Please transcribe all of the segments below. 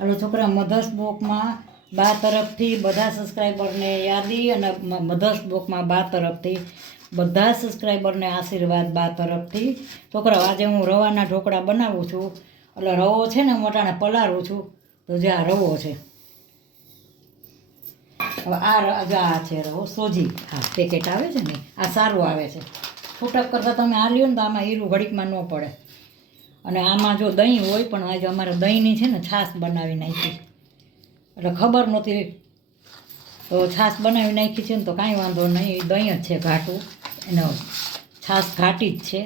હાલો છોકરા, મધર્સ બ્લોકમાં બા તરફથી બધા સબસ્ક્રાઈબરને યાદી અને મધર્સ બ્લોકમાં બા તરફથી બધા સબસ્ક્રાઈબરને આશીર્વાદ બા તરફથી. છોકરાઓ, આજે હું રવાના ઢોકળા બનાવું છું. એટલે રવો છે ને, હું અટાણે પલાળું છું. તો જે આ રવો છે, હવે આ છે રવો સોજી. આ પેકેટ આવે છે ને, આ સારું આવે છે. છૂટક કરતાં તમે આ લ્યો ને તો આમાં હીરું ઘડીકમાં ન પડે. અને આમાં જો દહીં હોય, પણ આજે અમારે દહીંની છે ને છાશ બનાવી નાખી. એટલે ખબર નહોતી, તો છાશ બનાવી નાખી છે ને, તો કાંઈ વાંધો નહીં. દહીં જ છે ઘાટું, એનો છાશ ઘાટી જ છે.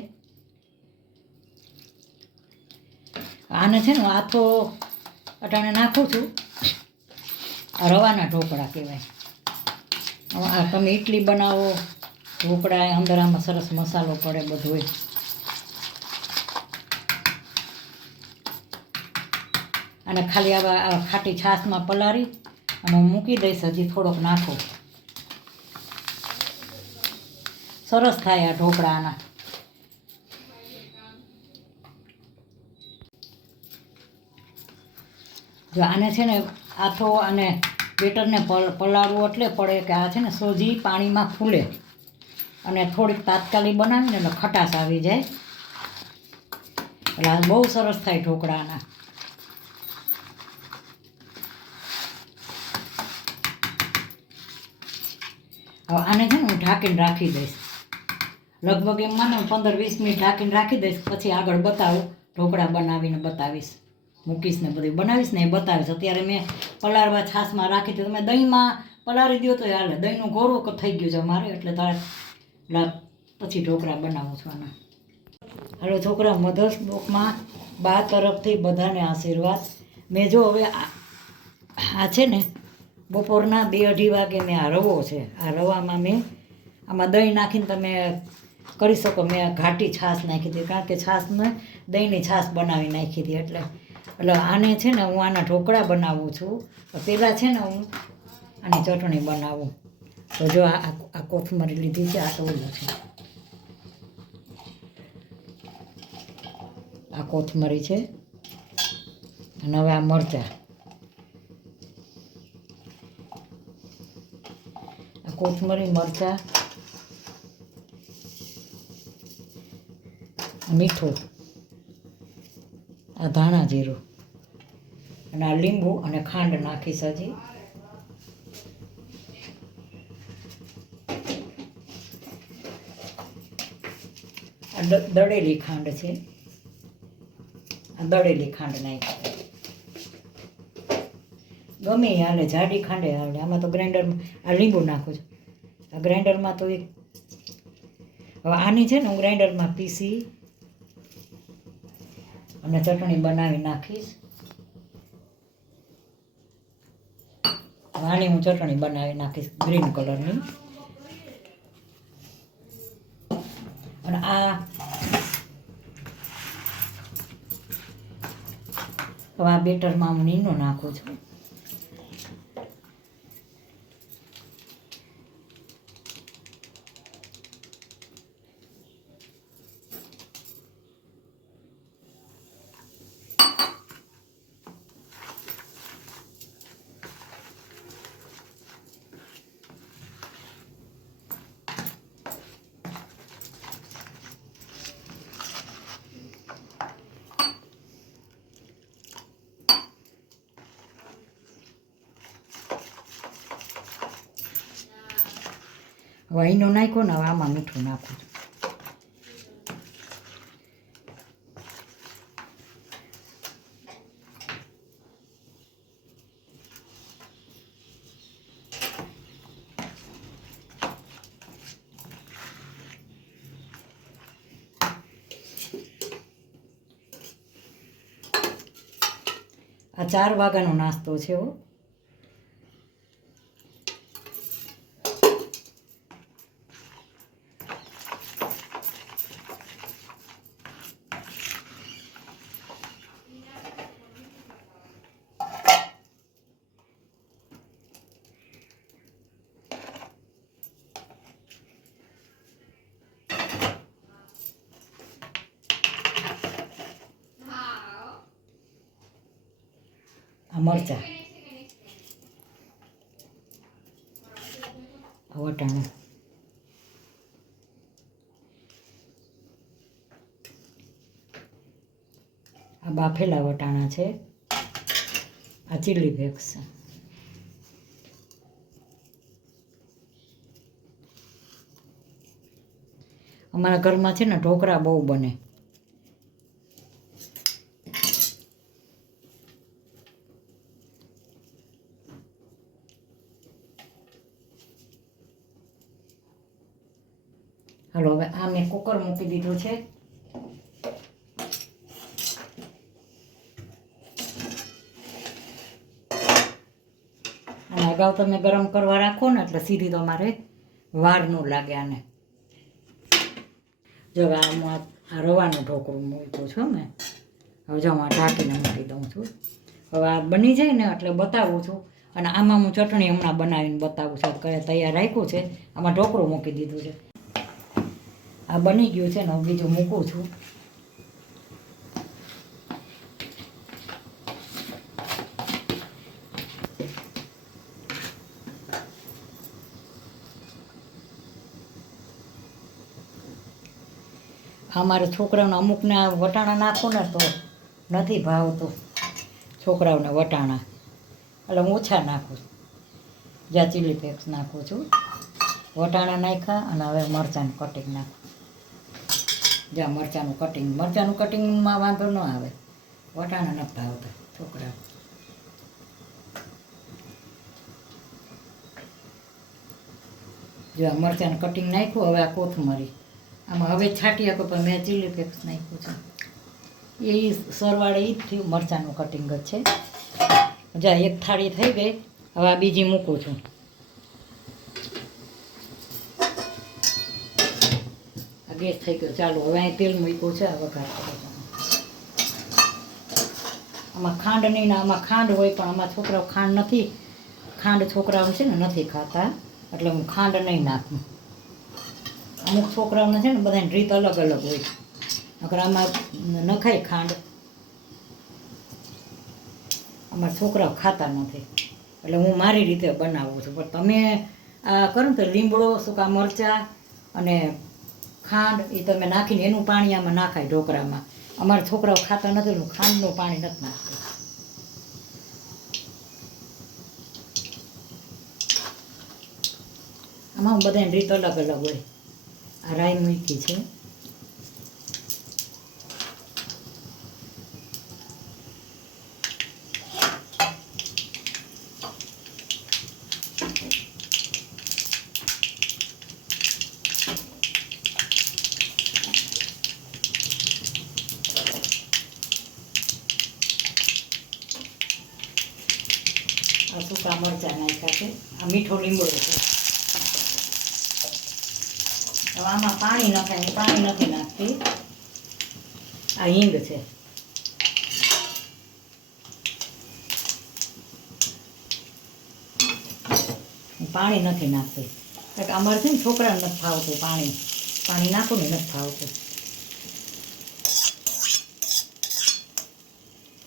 આને છે ને આથો અટાણે નાખું છું. આ રવાના ઢોકળા કહેવાય. આ તમે ઇડલી બનાવો, ઢોકળા, અંદર આમાં સરસ મસાલો પડે બધોય. અને ખાલી આવા ખાટી છાશમાં પલાળી અને હું મૂકી દઈશ. હજી થોડોક નાખો, સરસ થાય આ ઢોકળા આના. જો આને છે ને આથો અને બેટરને પલાળવું એટલે પડે કે આ છે ને સોજી પાણીમાં ફૂલે અને થોડીક તાત્કાલિક બનાવીને એટલે ખટાશ આવી જાય. એટલે આ બહુ સરસ થાય ઢોકળા આના. હવે આને છે ને હું ઢાંકીને રાખી દઈશ. લગભગ એમ માને 15-20 મિનિટ ઢાંકીને રાખી દઈશ. પછી આગળ બતાવું, ઢોકળા બનાવીને બતાવીશ. મૂકીશ ને બધું બનાવીશ ને એ બતાવીશ. અત્યારે મેં પલાળવા છાશમાં રાખી હતી. તમે દહીંમાં પલાળી દો તો હાલે. દહીંનું ઘોરું થઈ ગયું છે મારે, એટલે તારે પછી ઢોકળા બનાવું છું આના. હાલો છોકરા, મધર્સ બ્લોકમાં બા તરફથી બધાને આશીર્વાદ. મેં જો હવે આ છે ને બપોરના 2-2:30 વાગે મેં આ રવો છે, આ રવામાં મેં આમાં દહીં નાખીને તમે કરી શકો. મેં ઘાટી છાશ નાખી હતી, કારણ કે છાશને દહીંની છાશ બનાવી નાખી હતી. એટલે આને છે ને હું આના ઢોકળા બનાવું છું. પહેલાં છે ને હું આની ચટણી બનાવું. તો જો આ કોથમરી લીધી છે, આ તો ઓલું છે, આ કોથમરી છે. અને હવે આ મરચાં, આ કોથમરી, મરચાં, મીઠું, આ ધાણા જીરું અને આ લીંબુ અને ખાંડ નાખીશ હજી. આ દળેલી ખાંડ છે, આ દળેલી ખાંડ નાખી. ગમે હાલે, જાડી ખાંડે હાલે. આમાં તો ગ્રાઇન્ડરમાં આ લીંબુ નાખું છું. આ ગ્રાઇન્ડરમાં તો એક હવે આની છે ને હું ગ્રાઇન્ડરમાં પીસી અને ચટણી બનાવી નાખીશ. આની હું ચટણી બનાવી નાખીશ ગ્રીન કલરની. અને આ બેટરમાં હું નીનો નાખું છું. હવે અહીંનો નાખ્યો ને, હવે આમાં મીઠું નાખું છું. આ 4 વાગ્યાનો નાસ્તો છે હો. આ મરચાં, આ વટાણા, આ બાફેલા વટાણા છે, આ ચીલી ફ્લેક્સ છે. અમારા ઘરમાં છે ને ઢોકળા બહુ બને. હાલો હવે આ મેં કુકર મૂકી દીધું છે. અને અગાઉ તમે ગરમ કરવા રાખો ને એટલે સીધી તમારે વાર ન લાગે આને. જો આમાં આ રવાનું ઢોકળું મૂક્યું છું મેં. હવે જો હું ઢાંકીને મૂકી દઉં છું. હવે આ બની જાય ને એટલે બતાવું છું. અને આમાં હું ચટણી હમણાં બનાવીને બતાવું છું. કયા તૈયાર રાખ્યું છે, આમાં ઢોકળું મૂકી દીધું છે. આ બની ગયું છે ને હું બીજું મૂકું છું. અમારા છોકરાઓને અમુકને વટાણા નાખો ને તો નથી ભાવતું છોકરાઓને વટાણા, એટલે હું ઓછા નાખું. જ્યાં ચીલી ફ્લેક્સ નાખું છું. વટાણા નાખ્યા અને હવે મરચાંનું કટિંગ નાખું. જ્યાં મરચાંનું કટિંગમાં વાંધો ન આવે. વટાણા નથી ભાવતા છોકરાઓ. જ્યાં મરચાંનું કટિંગ નાખ્યું. હવે આ કોથમરી આમાં હવે છાંટી આપો, પણ મેં ચીલી ફ્લેક્સ નાખ્યું છે. એ સરવાળે એ જ થયું, મરચાંનું કટિંગ જ છે. જ્યાં એક થાળી થઈ ગઈ. હવે આ બીજી મૂકું છું. આ ગેસ થઈ ગયો. ચાલો હવે અહીં તેલ મૂક્યું છે. આ વઘાર કરો. આમાં ખાંડ નહીં ને આમાં ખાંડ હોય, પણ આમાં છોકરાઓ ખાંડ નથી. ખાંડ છોકરાઓ છે ને નથી ખાતા, એટલે હું ખાંડ નહીં નાખું. અમુક છોકરાઓને છે ને બધાની રીત અલગ અલગ હોય. નકર આમાં નખાય ખાંડ. અમારા છોકરાઓ ખાતા નથી, એટલે હું મારી રીતે બનાવું છું. પણ તમે આ કરો ને તો લીમડો, સૂકા મરચાં અને ખાંડ એ તમે નાખીને એનું પાણી આમાં નાખાય ઢોકળામાં. અમારા છોકરાઓ ખાતા નથી, હું ખાંડનું પાણી નથી નાખતી. આમાં બધાની રીત અલગ અલગ હોય. આ રાઈ મૂકી છે. આ સૂકા મરચાં નાખ્યા છે. આ મીઠો લીમડો છે. હવે આમાં પાણી નખાય, હું પાણી નથી નાખતી. આ હિંગ છે. હું પાણી નથી નાખતી. કારણ અમારે છે ને છોકરાને નથી ફાવતું પાણી. પાણી નાખું ને નથી ફાવતું.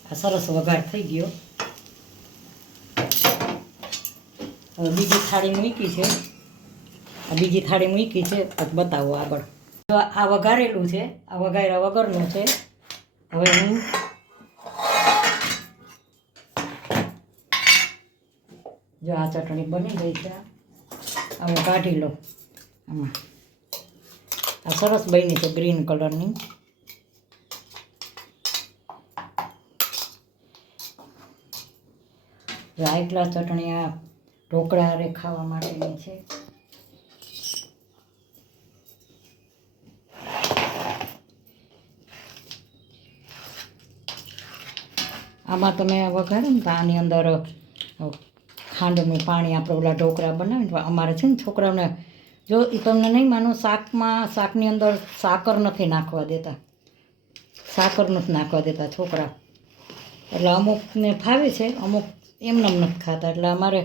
આ સરસ વઘાર થઈ ગયો. હવે બીજી થાળી મૂકી છે. બીજી થાળી મૂકી છે, બતાવો આગળ. આ વઘારેલું છે. આ વઘાર્યા વગરનું છે. હવે હું જો આ ચટણી બની ગઈ છે. હવે કાઢી લો. આમાં આ સરસ બની છે ગ્રીન કલરની. જો આ એકલા ચટણી આ ઢોકળા હારે ખાવા માટેની છે. આમાં તમે વઘારો ને તો આની અંદર ખાંડનું પાણી આપણે ઓલા ઢોકળા બનાવીને અમારે છે ને છોકરાઓને, જો એ તમને નહીં માનો, શાકની અંદર સાકર નથી નાખવા દેતા. સાકર નથી નાખવા દેતા છોકરા. એટલે અમુકને ફાવે છે, અમુક એમને નથી ખાતા. એટલે અમારે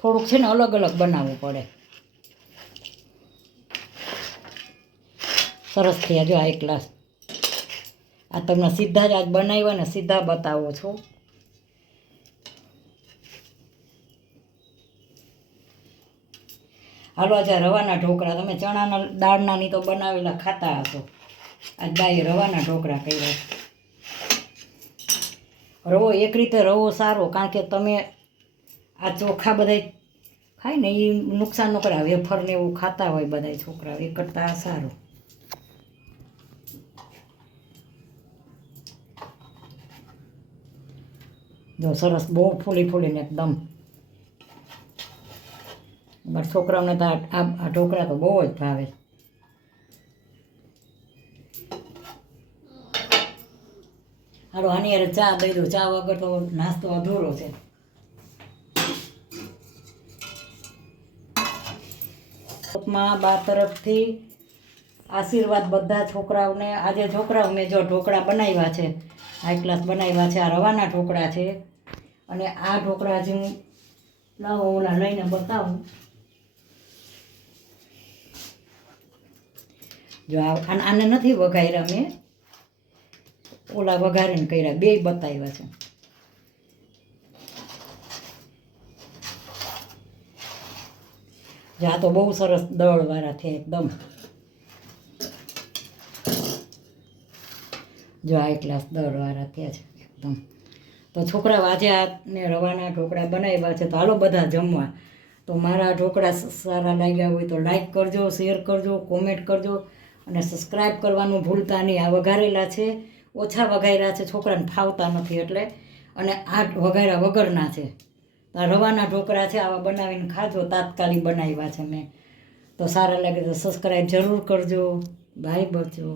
થોડુંક છે ને અલગ અલગ બનાવવું પડે. સરસ થયા. જો આ એક ગ્લાસ આ તમને સીધા જ આજ બનાવ્યા ને સીધા બતાવો છો. હાલો આજે રવાના ઢોકળા, તમે ચણાના દાળનાની તો બનાવેલા ખાતા હશો, આજ બાઈએ રવાના ઢોકળા કર્યા. રવો એક રીતે રવો સારો, કારણ કે તમે આ ચોખા બધા ખાય ને એ નુકસાન ન કરે. વેફર ને એવું ખાતા હોય બધા છોકરાઓ, એ કરતાં આ સારું. જો સરસ બહુ ફૂલી ફૂલીને એકદમ. મારા છોકરાઓને તો આ ઢોકળા તો બહુ જ ભાવે. હાલો આની યાર ચા દઈ દઉં, ચા વગર તો નાસ્તો અધૂરો છે. બા તરફથી આશીર્વાદ બધા છોકરાઓને. આજે છોકરાઓ મેં જો ઢોકળા બનાવ્યા છે, હાઈ ક્લાસ બનાવ્યા છે. આ રવાના ઢોકળા છે, અને આ ઢોકળા જે હું લાવો ઓલા લઈને બતાવું. જો આને નથી વઘાર્યા મેં, ઓલા વઘારીને કર્યા, બે બતાવ્યા છે. જો આ તો બહુ સરસ દળવાળા છે એકદમ. જો આ ક્લાસ દળવાળા થયા છે એકદમ. તો છોકરાઓ આજે આને રવાના ઢોકળા બનાવ્યા છે, તો હાલો બધા જમવા. તો મારા ઢોકળા સારા લાગ્યા હોય તો લાઈક કરજો, શેર કરજો, કોમેન્ટ કરજો, અને સબસ્ક્રાઈબ કરવાનું ભૂલતા નહીં. આ વઘારેલા છે, ઓછા વઘાર્યા છે, છોકરાને ફાવતા નથી એટલે. અને આ વઘાર્યા વગરના છે. આ રવાના ઢોકળા છે, આવા બનાવીને ખાજો. તાત્કાલિક બનાવ્યા છે મેં. તો સારા લાગે તો સબસ્ક્રાઈબ જરૂર કરજો. બાય બચો.